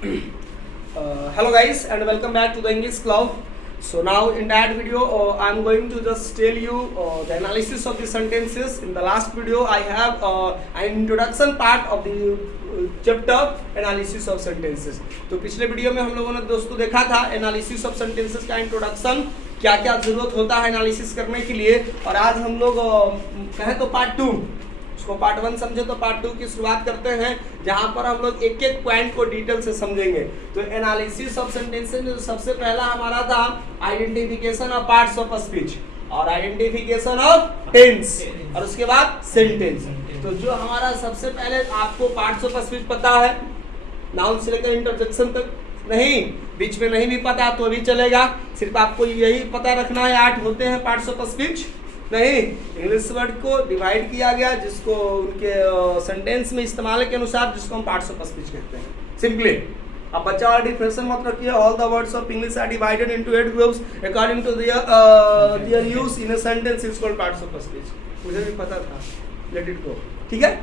Hello guys and welcome back to the English Club. So now in that video I'm going to just tell you the analysis of the sentences. In the last video I have an introduction part of the chapter analysis of sentences. तो पिछले video में हम लोगों ने दोस्तों देखा था analysis of sentences का इंट्रोडक्शन, क्या क्या जरूरत होता है एनालिसिस करने के लिए। और आज हम लोग कहें तो पार्ट 2, उसको पार्ट 1 समझे तो पार्ट 2 की शुरुआत करते हैं, जहां पर हम लोग एक एक पॉइंट को डिटेल से समझेंगे। तो एनालिसिस ऑफ सेंटेंसेस में सबसे पहला हमारा था identification of parts of speech और आइडेंटिफिकेशन ऑफ टेंस, और उसके बाद सेंटेंस। तो जो हमारा सबसे पहले आपको पार्ट्स ऑफ स्पीच पता है, नाउन से लेकर इंटरजेक्शन तक नहीं, बीच में नहीं भी पता तो भी चलेगा, सिर्फ आपको यही पता रखना है 8 होते हैं पार्ट्स ऑफ स्पीच। नहीं, इंग्लिश वर्ड को डिवाइड किया गया जिसको उनके सेंटेंस में इस्तेमाल के अनुसार, जिसको हम पार्ट्स ऑफ स्पीच कहते हैं सिंपली। अब बच्चा और डिफरेंशिएशन मत रखिए। All the words of English are divided into 8 groups according to their use in a sentence is called parts of speech. मुझे भी पता था, लेट इट गो, ठीक है।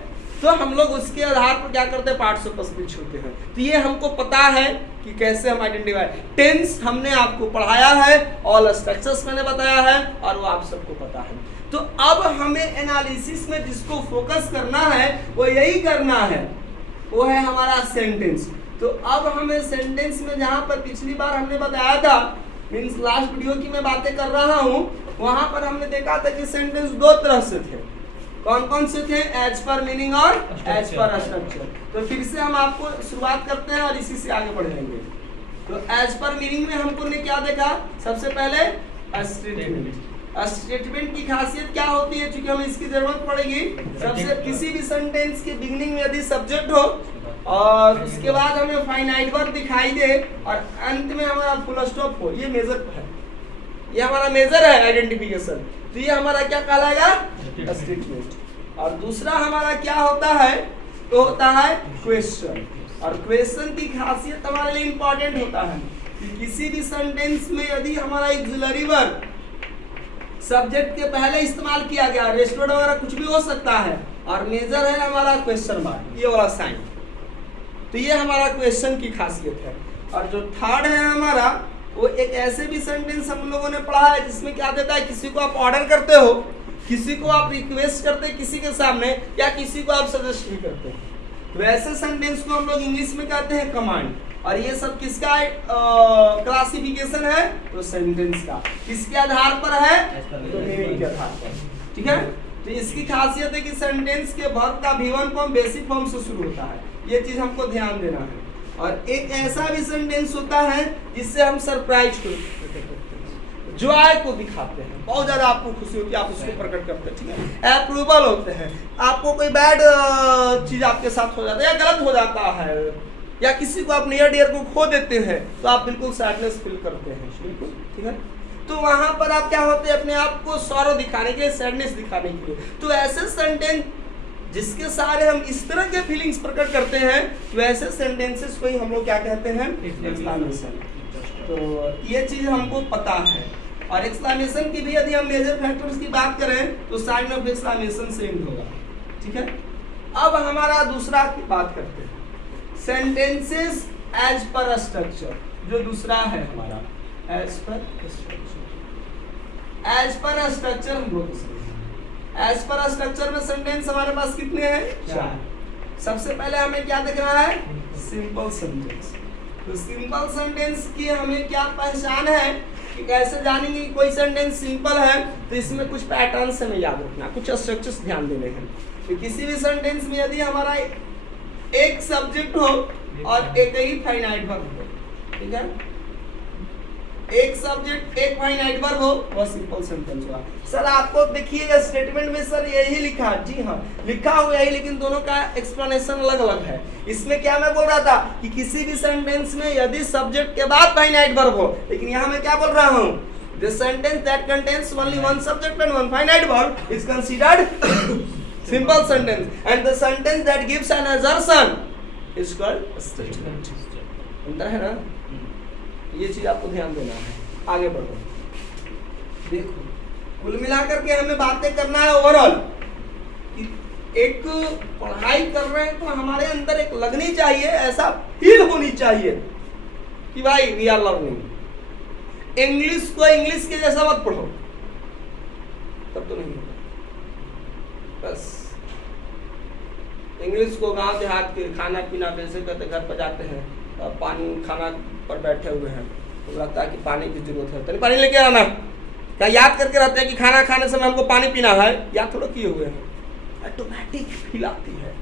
तो हम लोग उसके आधार पर क्या करते हैं, पार्ट्स ऑफ स्पीच होते हैं। तो ये हमको पता है कि कैसे हम आइडेंटिफाई। टेंस हमने आपको पढ़ाया है, ऑल स्ट्रक्चर्स मैंने बताया है और वो आप सबको पता है। तो अब हमें एनालिसिस में जिसको फोकस करना है वो यही करना है, वो है हमारा सेंटेंस। तो अब हमें सेंटेंस में जहां पर पिछली बार हमने बताया था, मीन्स लास्ट वीडियो की मैं बातें कर रहा हूं, वहां पर हमने देखा था कि सेंटेंस 2 तरह से थे। कौन कौन से थे? एज पर मीनिंग और एज पर स्ट्रक्चर। तो फिर से हम आपको शुरुआत करते हैं और इसी से आगे बढ़ेंगे। तो एज पर मीनिंग में हमको ने क्या देखा, सबसे पहले स्टेटमेंट। स्टेटमेंट की खासियत क्या होती है, क्योंकि हमें इसकी जरूरत पड़ेगी। सबसे किसी भी सेंटेंस के बिगिनिंग में यदि सब्जेक्ट हो और उसके बाद हमें फाइनाइट वर्ब दिखाई दे और अंत में हमारा फुल स्टॉप हो, ये मेजर है, ये हमारा मेजर है आइडेंटिफिकेशन। तो ये हमारा क्या कहलाएगा, स्टेटमेंट। और दूसरा हमारा क्या होता है, तो होता है क्वेश्चन। और क्वेश्चन की खासियत हमारे लिए इंपॉर्टेंट होता है कि किसी भी सेंटेंस में यदि हमारा ऑक्सिलरी वर्ब सब्जेक्ट के पहले इस्तेमाल किया गया, रेस्टवर्ड वगैरह कुछ भी हो सकता है, और मेजर है हमारा क्वेश्चन मार्क, ये वाला साइन। तो ये हमारा क्वेश्चन की खासियत है। और जो थर्ड है हमारा, वो एक ऐसे भी सेंटेंस हम लोगों ने पढ़ा है जिसमें क्या देता है, किसी को आप ऑर्डर करते हो, किसी को आप रिक्वेस्ट करते हैं किसी के सामने, या किसी को आप सजेस्ट भी करते हैं। तो ऐसे सेंटेंस को हम लोग इंग्लिश में कहते हैं कमांड। और ये सब किसका क्लासिफिकेशन है, तो सेंटेंस का। किसके आधार पर है, तो मीनिंग के आधार पर, ठीक है। तो इसकी खासियत है कि सेंटेंस के वर्ब का V1 फॉर्म बेसिक फॉर्म से शुरू होता है, ये चीज हमको ध्यान देना है। और एक ऐसा भी सेंटेंस होता है जिससे हम सरप्राइज को जॉय को दिखाते हैं, बहुत ज्यादा आपको खुशी होती है, आप उसको प्रकट करते हैं, ठीक है। अप्रूवल होते हैं, आपको कोई बैड चीज आपके साथ हो जाता है या गलत हो जाता है, या किसी को आप नियर डियर को खो देते हैं तो आप बिल्कुल सैडनेस फील करते हैं, बिल्कुल, ठीक है। तो वहां पर आप क्या होते हैं, अपने आप को सॉरो दिखाने के लिए, सैडनेस दिखाने के लिए। तो ऐसे सेंटेंस जिसके सारे हम इस तरह के फीलिंग्स प्रकट करते हैं, तो ऐसे सेंटेंसेस को ही हम लोग क्या कहते हैं, एक्सक्लेमेशन। तो ये चीज हमको पता है। और एक्सक्लेमेशन की भी यदि हम मेजर फैक्टर्स की बात करें तो साइन ऑफ एक्सक्लेमेशन से एंड होगा, ठीक है। अब हमारा दूसरा की बात करते हैं, सेंटेंसेस एज पर स्ट्रक्चर। जो दूसरा है हमारा as per structure. As per structure हम लोग एज पर स्ट्रक्चर में सेंटेंस हमारे पास कितने हैं, 4। सबसे पहले हमें क्या देखना है, सिंपल सेंटेंस। तो सिंपल सेंटेंस की हमें क्या पहचान है, कि कैसे जानेंगे कि कोई सेंटेंस सिंपल है। तो इसमें कुछ पैटर्न्स हमें याद रखना, कुछ स्ट्रक्चर्स ध्यान देने हैं। तो किसी भी सेंटेंस में यदि हमारा एक सब्जेक्ट हो और एक ही फाइनाइट वर्ब हो, ठीक है, एक सब्जेक्ट एक फाइनाइट वर्ब हो, वह सिंपल सेंटेंस हुआ। सर आपको देखिएगा स्टेटमेंट में सर यही लिखा, जी हाँ लिखा हुआ यही, लेकिन दोनों का एक्सप्लेनेशन अलग अलग है। इसमें क्या मैं बोल रहा था कि किसी भी सेंटेंस में यदि सब्जेक्ट के बाद फाइनाइट वर्ब हो, लेकिन यहाँ मैं क्या बोल रहा हूँ, the sentence that contains only one subject and one finite verb is considered simple sentence and the sentence that gives an assertion is called statement। अंतर है ना, ये चीज आपको ध्यान देना है। आगे बढ़ो, देखो कुल मिलाकर के हमें बातें करना है ओवरऑल कि एक पढ़ाई कर रहे हैं तो हमारे अंदर एक लगनी चाहिए, ऐसा फील होनी चाहिए कि भाई वी आर लर्निंग। इंग्लिश को इंग्लिश के जैसा मत पढ़ो, तब तो नहीं होगा। बस इंग्लिश को गांव देहात के खाना पीना वैसे करते, घर पर जाते हैं पानी खाना पर बैठे हुए हैं तो लगता है कि पानी की जरूरत है, तो पानी लेके आना। क्या याद करके रहते हैं कि खाना खाने समय हमको पानी पीना है? याद थोड़ा किए हुए हैं, ऑटोमेटिक फील आती है।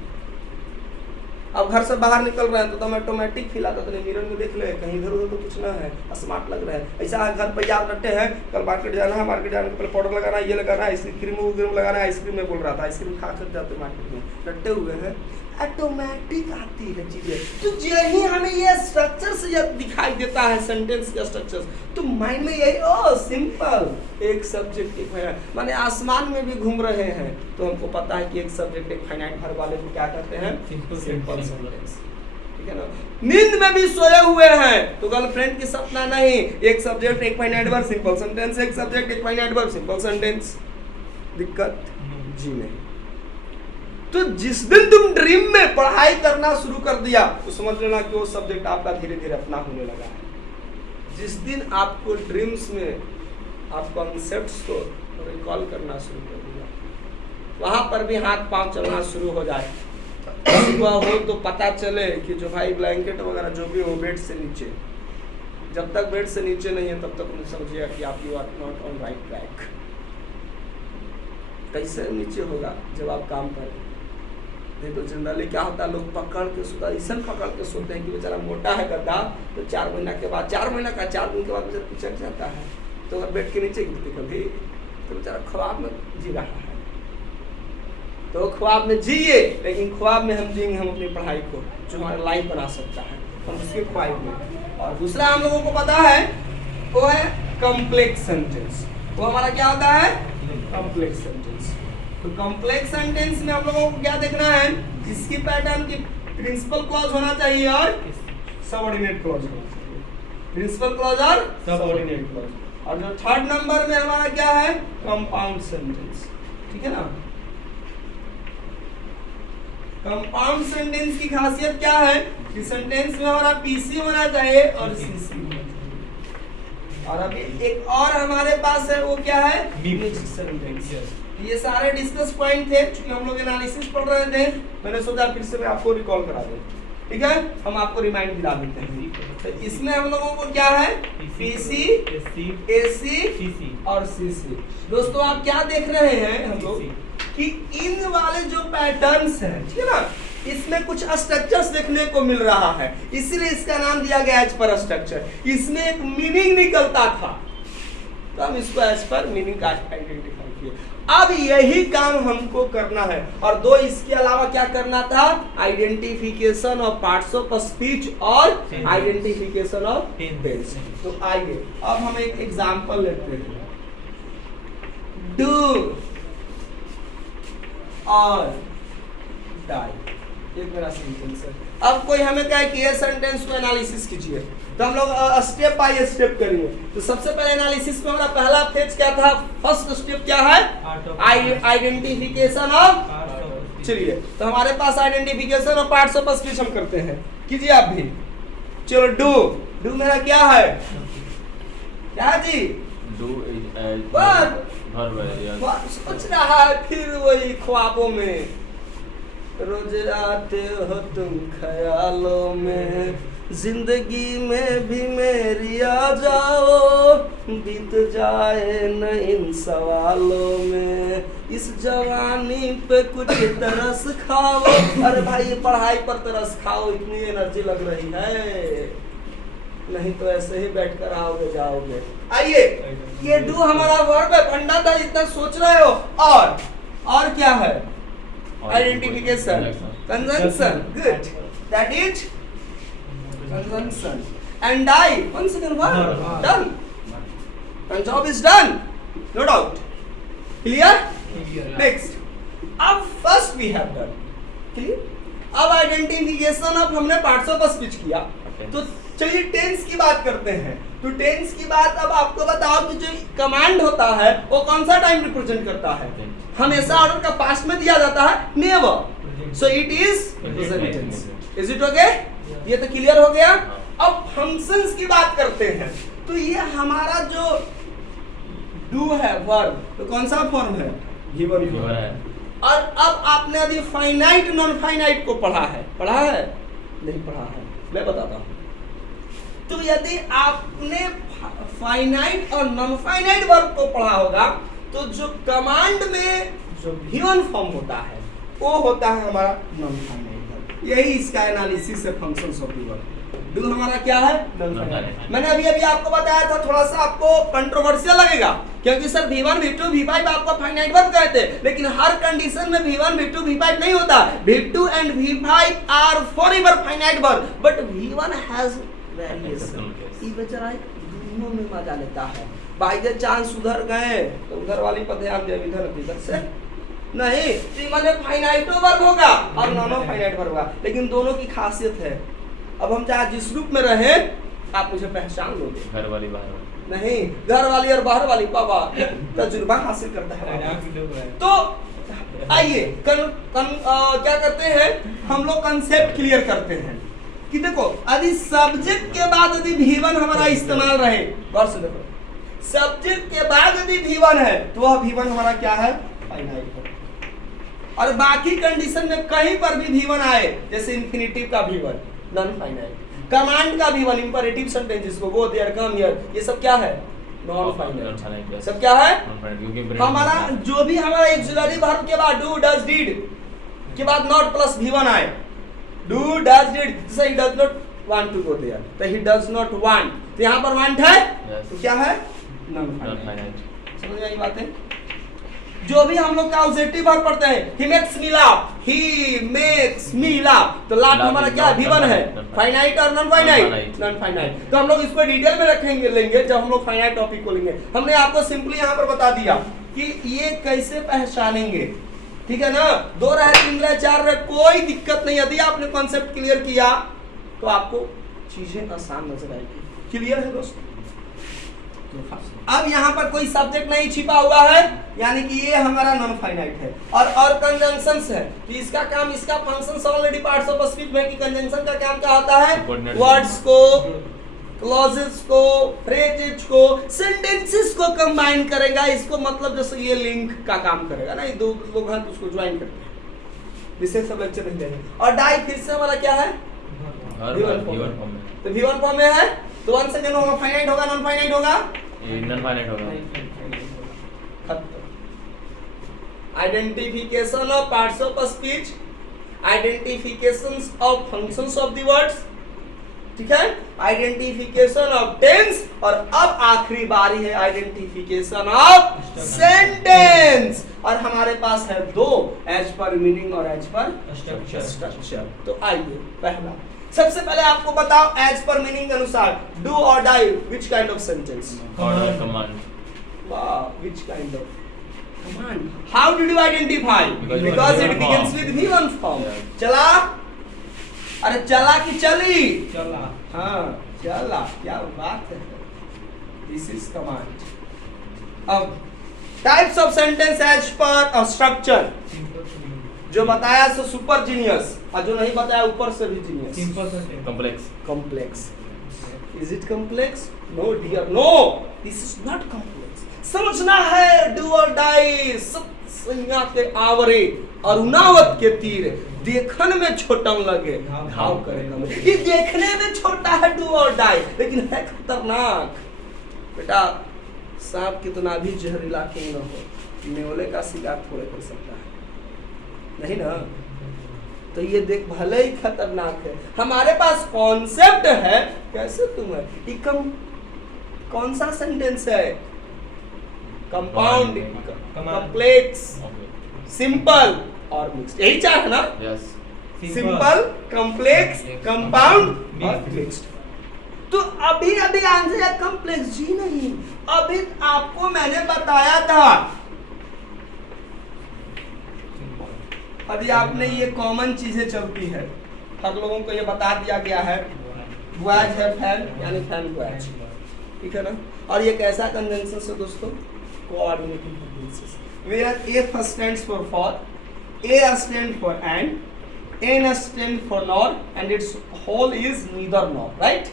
अब घर से बाहर निकल रहे हैं तो ऑटोमेटिक फील आता है, मिरर में देख ले कहीं इधर उधर तो कुछ ना है, स्मार्ट लग रहा है। ऐसा घर पर याद रखते हैं कल मार्केट जाना है, मार्केट जाने के पहले पाउडर लगाना है, ये लगाना है, आइसक्रीम लगाना है। आइसक्रीम में बोल रहा था, आइसक्रीम खा कर जाते मार्केट में रट्टे हुए हैं, ऑटोमेटिक आती है चीजें। तो यही हमें ये स्ट्रक्चर से दिखाई देता है सेंटेंस का स्ट्रक्चर, तो माइंड में यही ओ सिंपल एक सब्जेक्ट एक फाइनाइट, माने आसमान में भी घूम रहे हैं तो हमको पता है कि एक सब्जेक्ट एक फाइनाइट वर्ब वाले को क्या कहते हैं? Simple sentence. ठीक है ना? नींद में भी सोए हुए हैं तो गर्लफ्रेंड की सपना नहीं, एक सब्जेक्ट एक फाइनाइट वर्ब सिंपल सेंटेंस, एक सब्जेक्ट एक फाइनाइट वर्ब सिंपल सेंटेंस। दिक्कत जी नहीं। तो जिस दिन तुम ड्रीम में पढ़ाई करना शुरू कर दिया तो समझ लेना कि वो सब्जेक्ट आपका धीरे धीरे अपना होने लगा है। जिस दिन आपको ड्रीम्स में आप कॉन्सेप्ट्स को रिकॉल करना शुरू कर दिया, वहां पर भी हाथ पांव चलना शुरू हो जाए, सुबह हो तो पता चले कि जो भाई ब्लैंकेट वगैरह जो भी हो बेड से नीचे, जब तक बेड से नीचे नहीं है तब तक उन्हें समझिए कि आप you are not on right track. कैसे नीचे होगा? जब आप काम करें। नहीं तो जनरली क्या होता है, लोग पकड़ के सोता, ऐसा पकड़ के सोते हैं कि बेचारा मोटा है गद्दा, तो 4 महीना के बाद 4 महीना का 4 दिन के बाद बेचारा पिछड़ जाता है, तो अगर बेड के नीचे गिरते कभी तो बेचारा ख्वाब में जी रहा है। तो ख्वाब में जिए, लेकिन ख्वाब में हम जिएंगे हम अपनी पढ़ाई को, जो हमारा लाइफ बना सकता है, हम उसके ख्वाब में। और दूसरा हम लोगों को पता है वो है कॉम्प्लेक्स सेंटेंस। वो हमारा क्या होता है? Complex sentence. तो कॉम्प्लेक्स सेंटेंस में हम लोगों को क्या देखना है? इसकी पैटर्न की प्रिंसिपल क्लॉज होना चाहिए और सबऑर्डिनेट क्लॉज होना चाहिए। प्रिंसिपल क्लॉज और सबऑर्डिनेट क्लॉज। और जो थर्ड नंबर में हमारा क्या है? Compound sentence. ठीक है ना? कंपाउंड सेंटेंस की खासियत क्या है कि सेंटेंस में हमारा पीसी होना चाहिए और सीसी होना चाहिए। और अभी एक और हमारे पास है, वो क्या है? Mixed sentence. ये सारे डिस्कस पॉइंट थे, क्योंकि हम लोग एनालिसिस पढ़ रहे थे, मैंने सोचा फिर से मैं आपको रिकॉल करा दूं। ठीक है, हम आपको रिमाइंड दिला देते हैं। तो इसमें हम लोगों को क्या है? पीसी, एसी, सीसी और सीसी। दोस्तों आप क्या देख रहे हैं हम लोग कि इन वाले जो पैटर्न्स हैं, ठीक है ना, इसमें कुछ स्ट्रक्चर्स देखने को मिल रहा है, इसीलिए इसका नाम दिया गया एज पर स्ट्रक्चर। इसमें एक मीनिंग निकलता था तो हम इसको एज पर मीनिंग का आइडेंटिफाई किए। अब यही काम हमको करना है। और दो इसके अलावा क्या करना था? Identification of parts of speech और आइडेंटिफिकेशन ऑफ टेंस। तो आइए अब हम एक एग्जांपल लेते हैं। डू और डाई एक मेरा सेंटेंस है। अब कोई हमें कहे कि ये सेंटेंस को एनालिसिस कीजिए, तो हम लोग स्टेप बाय स्टेप करेंगे। तो सबसे पहले एनालिसिस में हमारा पहला फेज क्या था? फर्स्ट स्टेप क्या है? Identification of. चलिए तो हमारे पास identification of parts of speech हम करते हैं, कीजिए आप भी। चलो डू मेरा क्या है? क्या जी? डू सोच रहा है फिर वही ख्वाबों में, रोज आते हो तुम ख्यालों में, जिंदगी में भी मेरी आ जाओ, बीत जाए न इन सवालों में, इस जवानी पे कुछ तरस खाओ। अरे भाई पढ़ाई पर तरस खाओ, इतनी एनर्जी लग रही है, नहीं तो ऐसे ही बैठ कर आओगे जाओगे। आइए, ये डू हमारा वर्ब है, फंडा था, इतना सोच रहे हो। और क्या है? Identification, conjunction, good, that is conjunction. And die, once again verb, done, and job is done, no doubt. Clear? Next, अब first we have done, clear? अब आइडेंटिफिकेशन अब हमने पार्ट्स ऑफ स्पीच किया, तो चलिए टेंस की बात करते हैं। तो टेंस की बात अब आपको बताओ कि जो कमांड होता है वो कौन सा टाइम रिप्रेजेंट करता है? हमेशा ऑर्डर का पास्ट में दिया जाता है never, so it is present tense. Is it okay? ये तो क्लियर हो गया। अब फंक्शंस की बात करते हैं। तो ये हमारा जो डू है वर्ब, तो कौन सा फॉर्म है? गिवन फॉर्म है। और अब आपने अभी फाइनाइट नॉन फाइनाइट को पढ़ा है नहीं पढ़ा है, मैं बताता हूं। तो यदि आपने फाइनाइट और नॉन फाइनाइट वर्ब को पढ़ा होगा तो जो कमांड में जो गिवन फॉर्म होता है वो होता है हमारा नॉन फाइनाइट वर्ब। यही इसका एनालिसिस है functions of the verb. Do हमारा क्या है? Non finite. मैंने अभी आपको बताया था, थोड़ा सा आपको कंट्रोवर्शियल लगेगा क्योंकि सर V1 V2 V5 आपको फाइनाइट वर्ब कहते हैं, लेकिन हर कंडीशन में V1 V2 V5 नहीं होता। V2 and V5 are forever finite verb, but V1 has variation. ये बेचारा दोनों में मजा लेता है। बाय द चांस उधर गए तो उधर वाली पर ध्यान दे, इधर से नहीं, तो मैंने फाइनाइटो वर्ब होगा और नॉन फाइनाइट वर्ब होगा, लेकिन दोनों की खासियत है। अब हम चाहे जिस रूप में रहे आप मुझे पहचान लोगे, घर वाली बाहर वाली नहीं, घर वाली और बाहर वाली पापा तजुर्बा हासिल करता है। तो आइए क्या करते हैं हम लोग, कंसेप्ट क्लियर करते हैं कि देखो यदि सब्जेक्ट के बाद यदि V1 हमारा इस्तेमाल रहे, गौर से देखो, सब्जेक्ट के बाद यदि V1 है तो वह V1 हमारा क्या है? फाइनाइट है। और बाकी कंडीशन में कहीं पर भी V1 आए, जैसे इन्फिनिटिव का V1 नॉन फाइनाइट, कमांड का V1 इंपरेटिव सेंटेंसेस को गो देयर कम हियर, ये सब क्या है? Non finite. सब क्या है? हमारा जो भी हमारा ऑक्सिलरी वर्ब के बाद डू डज डिड के बाद नॉट प्लस V1 आए, डू डज डिड, जैसे he does not want to go there, तो ही डज नॉट वांट, तो यहां पर वांट है तो क्या है? Non finite. समझ में आई बातें? जो भी हम लोग का ऑब्जेक्टिव वर्ब पढ़ते हैं, he makes me laugh, he makes me laugh, तो लाभ हमारा क्या V1 है? फाइनाइट और नॉन फाइनाइट? Non finite. तो हम लोग इसको डिटेल में रखेंगे, लेंगे जब हम लोग फाइनाइट टॉपिक को लेंगे। हमने आपको सिंपली यहाँ पर बता दिया कि ये कैसे पहचानेंगे, ठीक है ना? 2 रहे, 3 रहे, 4 रहे, कोई दिक्कत नहीं। यदि आपने कॉन्सेप्ट क्लियर किया तो आपको चीजें आसान नजर आएगी। क्लियर है दोस्तों? अब यहाँ पर कोई सब्जेक्ट नहीं छिपा हुआ है, यानी कि ये हमारा नॉन फाइनाइट है। और कंजंक्शंस है, तो इसका काम, इसका functions already parts of speech में कि कंजंक्शन का काम क्या होता है? वर्ड्स को, क्लॉजेस को, फ्रेजेस को, सेंटेंसेस को कंबाइन करेगा। इसको मतलब जैसे ये लिंक का काम करेगा ना, ये दो लोग हैं तो उसको ज्वाइन करते हैं। विशेष सब लेक्चर नहीं देंगे। और डाई फिर से हमारा क्या है? V1 फॉर्म में। तो V1 फॉर्म में है तो 1 सेकंड होगा, फाइनाइट होगा नॉन फाइनाइट होगा? नॉन फाइनाइट होगा। Identification of parts of speech, identifications of functions of the words, ठीक है? आइडेंटिफिकेशन ऑफ टेंस, और अब आखिरी बारी है आइडेंटिफिकेशन ऑफ सेंटेंस। और हमारे पास है 2, एज पर मीनिंग और एज पर स्ट्रक्चर। तो आइए पहला, सबसे पहले आपको बताओ एज पर मीनिंग के अनुसार डू और die which kind of sentence? Command. वाह, which kind of command? How did you identify? Because it begins with V1 form. चला, अरे चला कि चली? चला। हाँ चला, क्या बात है, दिस इज कमांड। अब types of sentence as per structure, जो बताया सो सुपर जीनियस, और जो नहीं बताया ऊपर से भी genius. Simple sentence, complex. Complex, is it complex? No dear, no, this is not complex. समझना है डू और डाई, सब संज्ञा के आवरे और उनावत के तीर, देखने में छोटा लगे घाव करेगा। ये देखने में छोटा है डू और डाई, लेकिन है खतरनाक। बेटा सांप कितना भी जहरीला क्यों न हो, नेवले का शिकार थोड़े कर सकता है, नहीं ना? तो ये देख भले ही खतरनाक है, हमारे पास कॉन्सेप्ट है। कैसे तुम है ये कौन सा सेंटेंस है? कंपाउंड, कॉम्प्लेक्स, सिंपल और मिक्स्ड, यही चार है ना? यस। सिंपल, कॉम्प्लेक्स, कंपाउंड और मिक्स्ड। तो अभी आंसर है कॉम्प्लेक्स जी नहीं, अभी आपको मैंने बताया था। अभी आपने ये कॉमन चीजें चलती है, हर लोगों को ये बता दिया गया है। वॉयज है फैन, यानी फैन वॉयज, ठीक है ना? और ये कैसा कंजंक्शन है दोस्तों? Coordinative conjunction. where F stands for, A stands for and, N stands for nor, and its whole is neither nor, right?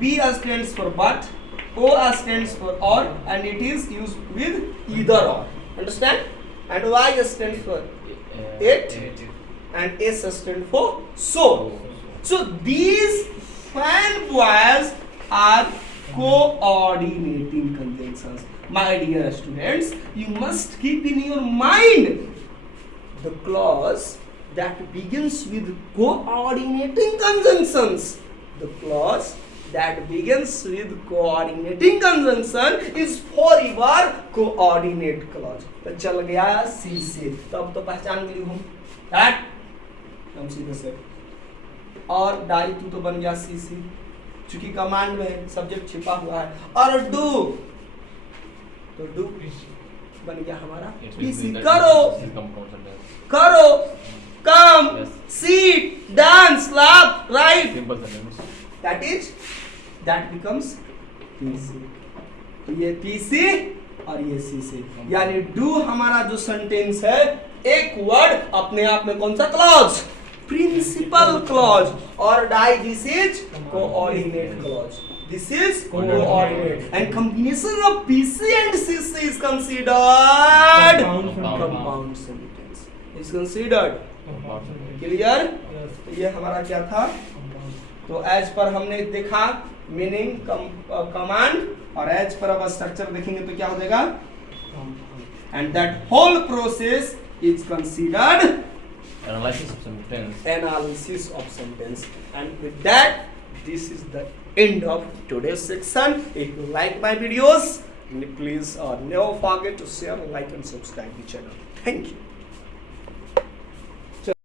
B stands for but, O stands for or, and it is used with either or. Understand? And Y stands for it, and S stands for so. So these fanboys are coordinating conjunctions. My dear students, you must keep in your mind the clause that begins with coordinating conjunctions. The clause that begins with coordinating conjunction is forever coordinate clause. तो चल गया सी से, तो अब तो पहचान गई हम दैट, हम सीधे से और डाई तू तो बन गया सी सी, चूंकि कमांड में सब्जेक्ट छिपा हुआ है, और डू तो डू बन गया हमारा पीसी। करो करो, come, sit, dance, laugh, write, that becomes PC। तो ये PC और ये CC, यानी डू हमारा जो सेंटेंस है, एक वर्ड अपने आप में कौन सा क्लॉज, प्रिंसिपल क्लॉज, और डाई this is coordinate clause, this is coordinate, and combination of PC and CC is considered compound sentence, is considered clear। तो ये हमारा क्या था, तो एज पर हमने देखा मीनिंग कमांड, और एज पर अब स्ट्रक्चर देखेंगे तो क्या हो जाएगा, and that whole process is considered analysis of sentence, and with that this is the end of today's section. If you like my videos, please never forget to share, like and subscribe the channel. Thank you.